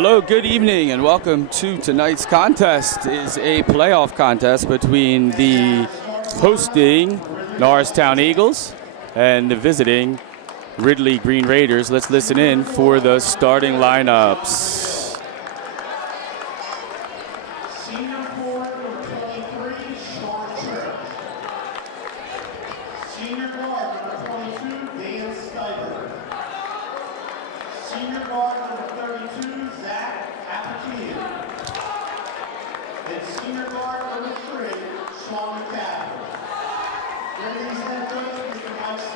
Hello, good evening, and welcome to tonight's contest. It is a playoff contest between the hosting Norristown Eagles and the visiting Ridley Green Raiders. Let's listen in for the starting lineups.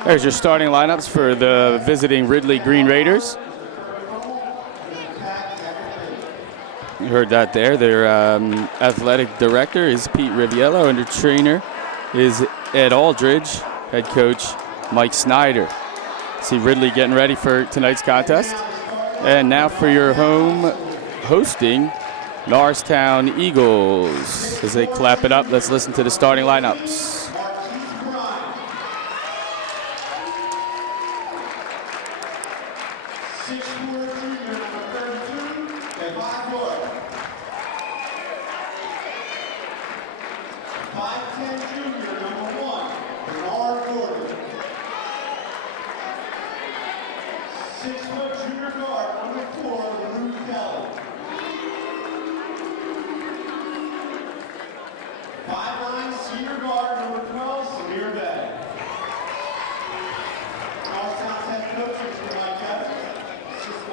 There's your starting lineups for the visiting Ridley Green Raiders. You heard that there. Their athletic director is Pete Riviello, and their trainer is Ed Aldridge, head coach Mike Snyder. See Ridley getting ready for tonight's contest. And now for your home hosting Norristown Eagles. As they clap it up, let's listen to the starting lineups.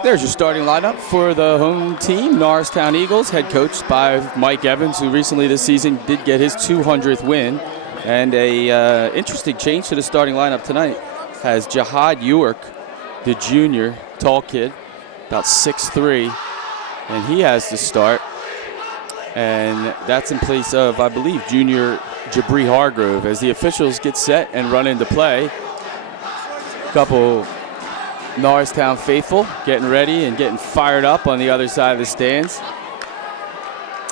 There's your starting lineup for the home team, Norristown Eagles, head coached by Mike Evans, who recently this season did get his 200th win. And a interesting change to the starting lineup tonight has Jihad York, the junior, tall kid, about 6'3", and he has to start. And that's in place of, I believe, junior Jabri Hargrove. As the officials get set and run into play, a couple Norristown faithful getting ready and getting fired up on the other side of the stands.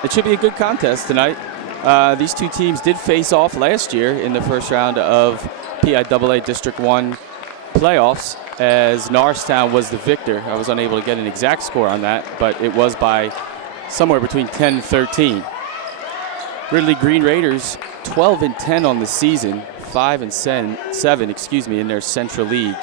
It should be a good contest tonight. These two teams did face off last year in the first round of PIAA District 1 playoffs, as Norristown was the victor. I was unable to get an exact score on that, but it was by somewhere between 10 and 13. Ridley Green Raiders 12-10 on the season, 5-7 in their Central League.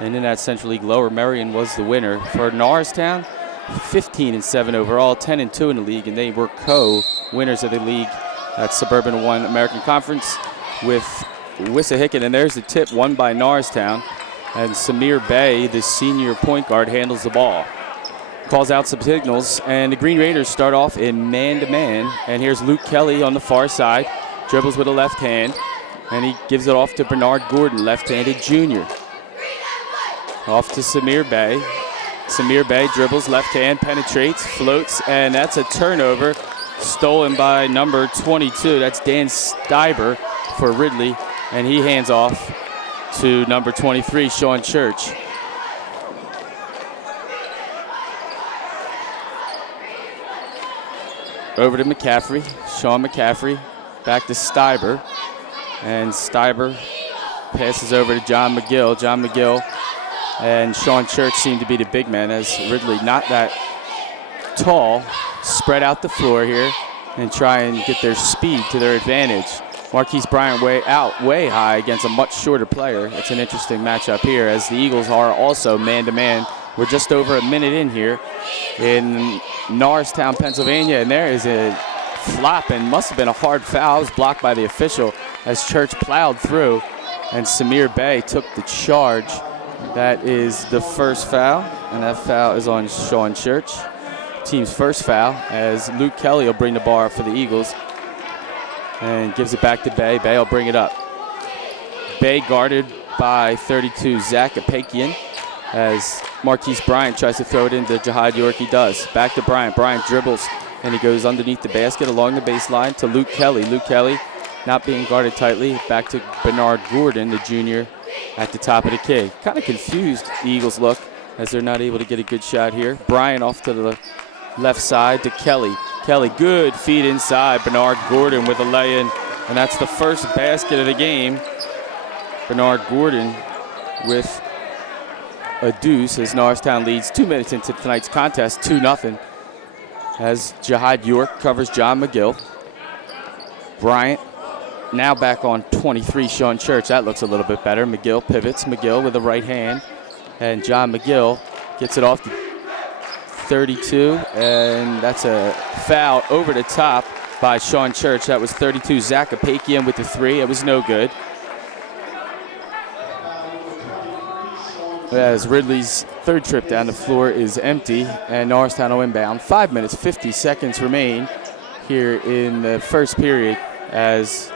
And in that Central League, Lower Merion was the winner. For Norristown, 15-7 overall, 10-2 in the league, and they were co-winners of the league at Suburban 1 American Conference with Wissahickon. And there's the tip, won by Norristown. And Samir Bay, the senior point guard, handles the ball. Calls out some signals, and the Green Raiders start off in man-to-man. And here's Luke Kelly on the far side, dribbles with a left hand, and he gives it off to Bernard Gordon, left-handed junior. Off to Samir Bay. Samir Bay dribbles, left hand, penetrates, floats, and that's a turnover stolen by number 22. That's Dan Steiber for Ridley, and he hands off to number 23, Sean Church. Over to McCaffrey, Sean McCaffrey, back to Steiber, and Steiber passes over to John McGill. John McGill and Sean Church seem to be the big men, as Ridley, not that tall, spread out the floor here and try and get their speed to their advantage. Marquise Bryant way high against a much shorter player. It's an interesting matchup here, as the Eagles are also man-to-man. We're just over a minute in here in Norristown, Pennsylvania, and there is a flop, and must have been a hard foul. It was blocked by the official as Church plowed through, and Samir Bay took the charge. That is the first foul, and that foul is on Sean Church. Team's first foul, as Luke Kelly will bring the ball up for the Eagles and gives it back to Bay. Bay will bring it up. Bay guarded by 32, Zach Apakian, as Marquise Bryant tries to throw it into Jihad York. He does. Back to Bryant. Bryant dribbles, and he goes underneath the basket along the baseline to Luke Kelly. Luke Kelly not being guarded tightly. Back to Bernard Gordon, the junior, at the top of the key. Kind of confused, the Eagles look, as they're not able to get a good shot here. Bryant off to the left side to Kelly. Kelly, good feed inside. Bernard Gordon with a lay-in, and that's the first basket of the game. Bernard Gordon with a deuce as Norristown leads 2 minutes into tonight's contest, 2-0. as Jihad York covers John McGill. Bryant now back on 23, Sean Church. That looks a little bit better. McGill pivots. McGill with the right hand. And John McGill gets it off the 32. And that's a foul over the top by Sean Church. That was 32. Zach Apakian with the 3. It was no good. As Ridley's third trip down the floor is empty, and Norristown will inbound. 5 minutes, 50 seconds remain here in the first period as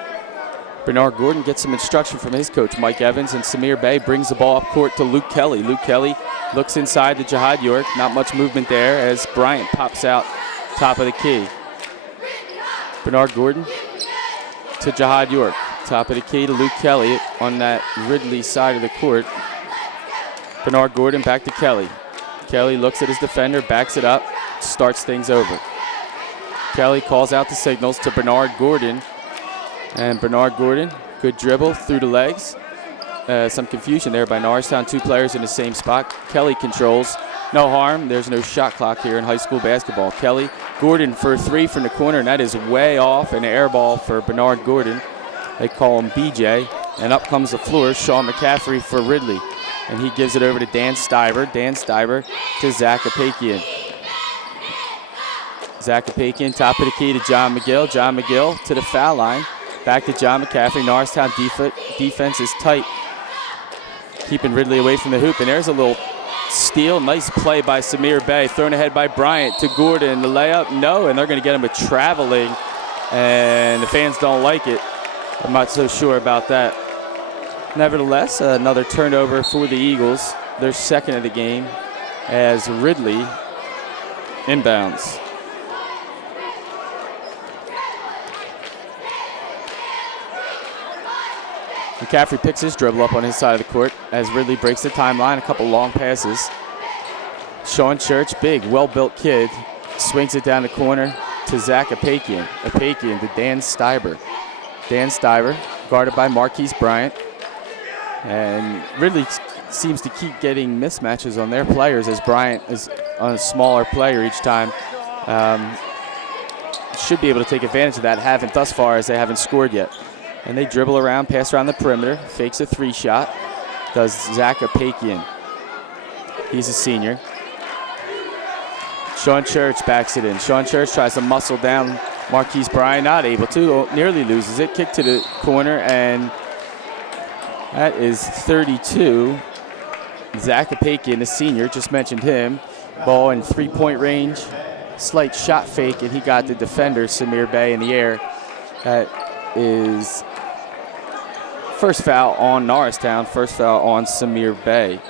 Bernard Gordon gets some instruction from his coach, Mike Evans, and Samir Bey brings the ball up court to Luke Kelly. Luke Kelly looks inside to Jihad York. Not much movement there as Bryant pops out top of the key. Bernard Gordon to Jihad York. Top of the key to Luke Kelly on that Ridley side of the court. Bernard Gordon back to Kelly. Kelly looks at his defender, backs it up, starts things over. Kelly calls out the signals to Bernard Gordon. And Bernard Gordon, good dribble through the legs. Some confusion there by Norristown. 2 players in the same spot. Kelly controls. No harm. There's no shot clock here in high school basketball. Kelly, Gordon for 3 from the corner, and that is way off. An air ball for Bernard Gordon. They call him BJ. And up comes the floor, Sean McCaffrey for Ridley. And he gives it over to Dan Stiver. Dan Stiver to Zach Apakian. Zach Apakian, top of the key to John McGill. John McGill to the foul line. Back to John McCaffrey. Norristown defense is tight, keeping Ridley away from the hoop. And there's a little steal. Nice play by Samir Bey. Thrown ahead by Bryant to Gordon. The layup, no. And they're going to get him with traveling. And the fans don't like it. I'm not so sure about that. Nevertheless, another turnover for the Eagles, their second of the game, as Ridley inbounds. McCaffrey picks his dribble up on his side of the court as Ridley breaks the timeline. A couple long passes. Sean Church, big, well-built kid, swings it down the corner to Zach Apakian. Apakian to Dan Stiver. Dan Stiver, guarded by Marquise Bryant. And Ridley seems to keep getting mismatches on their players as Bryant is on a smaller player each time. Should be able to take advantage of that. Haven't thus far as they haven't scored yet. And they dribble around, pass around the perimeter, fakes a 3 shot. Does Zach Apakian. He's a senior. Sean Church backs it in. Sean Church tries to muscle down Marquise Bryant, not able to, nearly loses it. Kick to the corner, and that is 32. Zach Apakian, the senior, just mentioned him. Ball in 3-point range. Slight shot fake, and he got the defender, Samir Bey, in the air. That is first foul on Norristown, first foul on Samir Bey.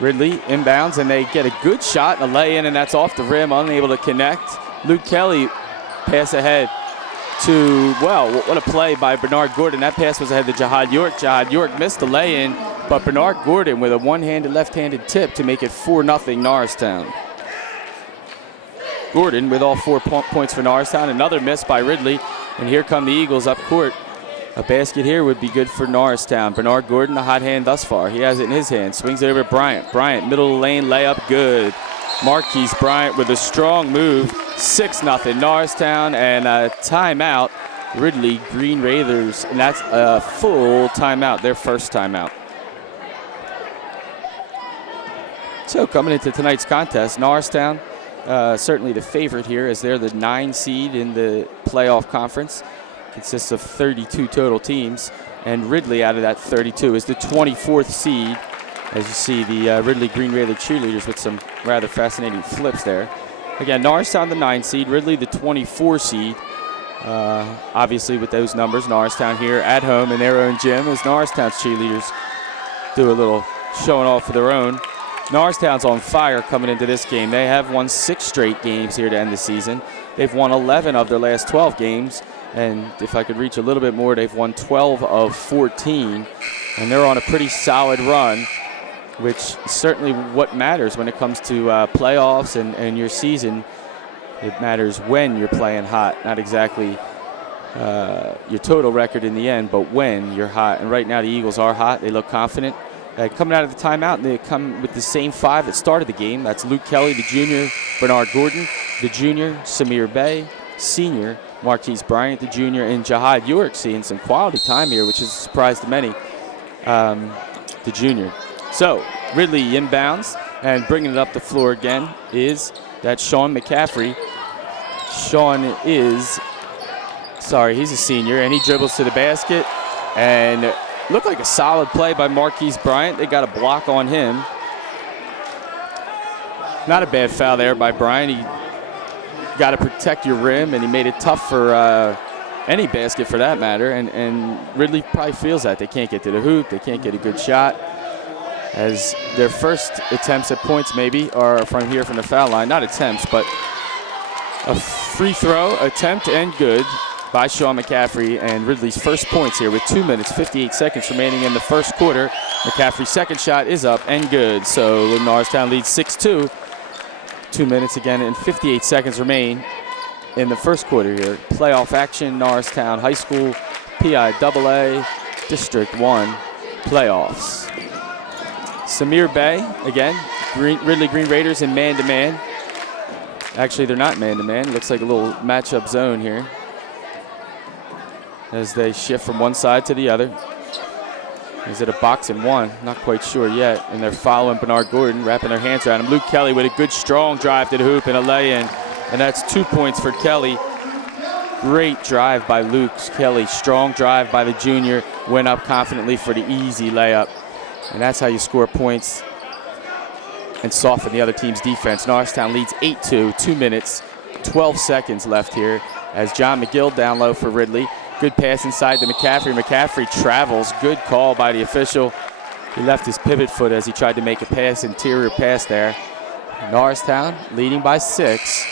Ridley inbounds, and they get a good shot and a lay-in, and that's off the rim, unable to connect. Luke Kelly pass ahead to, well, what a play by Bernard Gordon. That pass was ahead to Jihad York. Jihad York missed the lay-in, but Bernard Gordon with a one-handed, left-handed tip to make it 4-0 Norristown. Gordon with all 4 points for Norristown. Another miss by Ridley, and here come the Eagles up court. A basket here would be good for Norristown. Bernard Gordon, the hot hand thus far. He has it in his hand. Swings it over to Bryant. Bryant, middle of the lane, layup, good. Marquise Bryant with a strong move. 6-0 Norristown, and a timeout. Ridley Green Raiders, and that's a full timeout, their first timeout. So coming into tonight's contest, Norristown certainly the favorite here as they're the 9 seed in the playoff conference. Consists of 32 total teams, and Ridley out of that 32 is the 24th seed. As you see the Ridley Green Raider cheerleaders with some rather fascinating flips there. Again, Norristown the 9 seed, Ridley the 24 seed. Obviously with those numbers, Norristown here at home in their own gym as Norristown's cheerleaders do a little showing off of their own. Norristown's on fire coming into this game. They have won 6 straight games here to end the season. They've won 11 of their last 12 games. And if I could reach a little bit more, they've won 12 of 14. And they're on a pretty solid run, which is certainly what matters when it comes to playoffs and your season. It matters when you're playing hot, not exactly your total record in the end, but when you're hot. And right now the Eagles are hot. They look confident. coming out of the timeout, and they come with the same 5 that started the game. That's Luke Kelly, the junior, Bernard Gordon, the junior, Samir Bey, senior, Marquise Bryant, the junior, and Jahad York seeing some quality time here, which is a surprise to many, the junior. So Ridley inbounds, and bringing it up the floor again is that Sean McCaffrey. Sean is, he's a senior, and he dribbles to the basket, and looked like a solid play by Marquise Bryant. They got a block on him. Not a bad foul there by Bryant. He got to protect your rim, and he made it tough for any basket for that matter. And Ridley probably feels that. They can't get to the hoop. They can't get a good shot, as their first attempts at points maybe are from here from the foul line. Not attempts, but a free throw attempt and good by Sean McCaffrey, and Ridley's first points here with 2 minutes, 58 seconds remaining in the first quarter. McCaffrey's second shot is up and good. So Norristown leads 6-2. 2 minutes again and 58 seconds remain in the first quarter here. Playoff action, Norristown High School, PIAA, District 1 playoffs. Samir Bey, again, Ridley Green Raiders in man-to-man. Actually, they're not man-to-man. Looks like a little matchup zone here, as they shift from one side to the other. Is it a box and one? Not quite sure yet. And they're following Bernard Gordon, wrapping their hands around him. Luke Kelly with a good, strong drive to the hoop and a lay-in. And that's 2 points for Kelly. Great drive by Luke Kelly. Strong drive by the junior. Went up confidently for the easy layup. And that's how you score points and soften the other team's defense. Norristown leads 8-2. 2 minutes, 12 seconds left here, as John McGill down low for Ridley. Good pass inside to McCaffrey. McCaffrey travels. Good call by the official. He left his pivot foot as he tried to make a pass, interior pass there. Norristown leading by 6.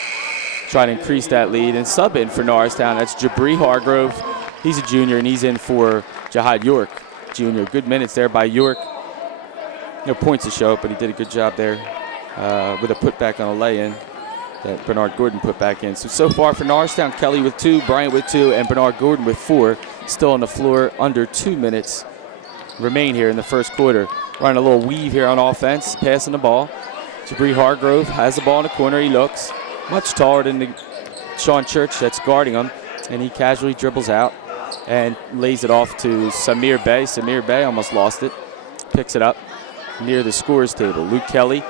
Trying to increase that lead. And sub in for Norristown, that's Jabri Hargrove. He's a junior, and he's in for Jahad York, junior. Good minutes there by York. No points to show, but he did a good job there with a putback on a lay-in that Bernard Gordon put back in. So far for Norristown, Kelly with 2, Bryant with 2, and Bernard Gordon with 4. Still on the floor, under 2 minutes remain here in the first quarter. Running a little weave here on offense, passing the ball. Jabri Hargrove has the ball in the corner. He looks much taller than Sean Church that's guarding him, and he casually dribbles out and lays it off to Samir Bey. Samir Bey almost lost it. Picks it up near the scorer's table. Luke Kelly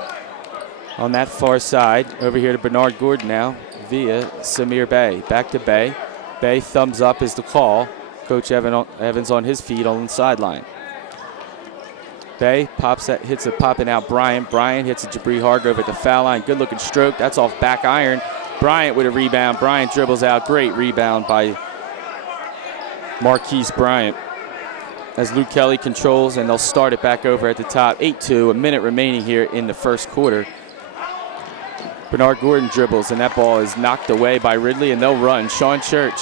on that far side. Over here to Bernard Gordon now via Samir Bey. Back to Bey. Bey, thumbs up is the call. Coach Evans on his feet on the sideline. Bey pops that, hits a popping out Bryant. Bryant hits a Jabri Hargrove at the foul line. Good looking stroke. That's off back iron. Bryant with a rebound. Bryant dribbles out. Great rebound by Marquise Bryant, as Luke Kelly controls, and they'll start it back over at the top. 8-2, a minute remaining here in the first quarter. Bernard Gordon dribbles, and that ball is knocked away by Ridley, and they'll run. Sean Church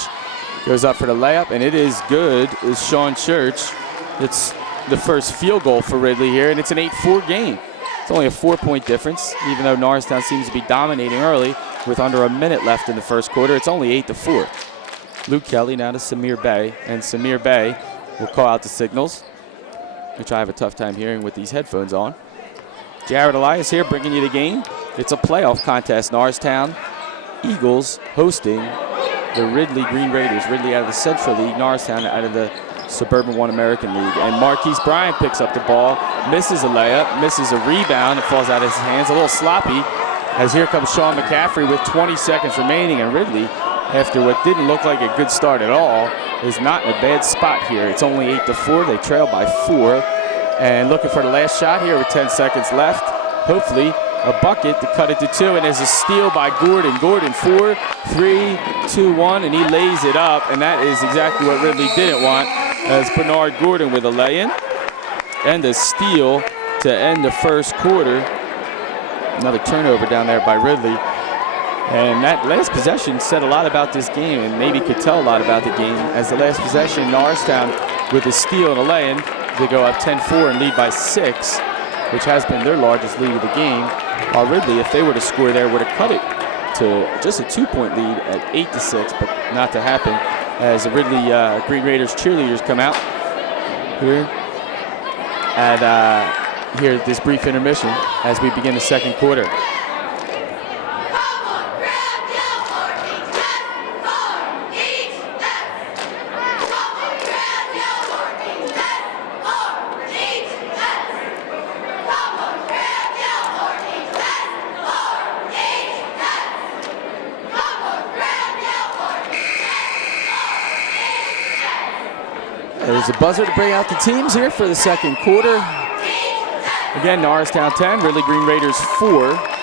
goes up for the layup, and it is good. Is Sean Church. It's the first field goal for Ridley here, and it's an 8-4 game. It's only a 4-point difference, even though Norristown seems to be dominating early with under a minute left in the first quarter. It's only 8-4. Luke Kelly now to Samir Bey, and Samir Bey will call out the signals, which I have a tough time hearing with these headphones on. Jared Elias here bringing you the game. It's a playoff contest. Norristown Eagles hosting the Ridley Green Raiders. Ridley out of the Central League, Norristown out of the Suburban One American League. And Marquise Bryant picks up the ball, misses a layup, misses a rebound. It falls out of his hands, a little sloppy, as here comes Sean McCaffrey with 20 seconds remaining. And Ridley, after what didn't look like a good start at all, is not in a bad spot here. It's only 8-4. They trail by 4. And looking for the last shot here with 10 seconds left. Hopefully a bucket to cut it to 2. And there's a steal by Gordon. Gordon 4, 3, 2, 1, and he lays it up. And that is exactly what Ridley didn't want, as Bernard Gordon with a lay-in and a steal to end the first quarter. Another turnover down there by Ridley. And that last possession said a lot about this game, and maybe could tell a lot about the game, as the last possession, Norristown with a steal and a lay-in, they go up 10-4 and lead by 6, which has been their largest lead of the game. While Ridley, if they were to score there, would have cut it to just a 2-point lead at 8-6, but not to happen, as the Ridley Green Raiders cheerleaders come out here. And here at this brief intermission as we begin the second quarter. There's a buzzer to bring out the teams here for the second quarter. Again, Norristown 10, Ridley Green Raiders 4.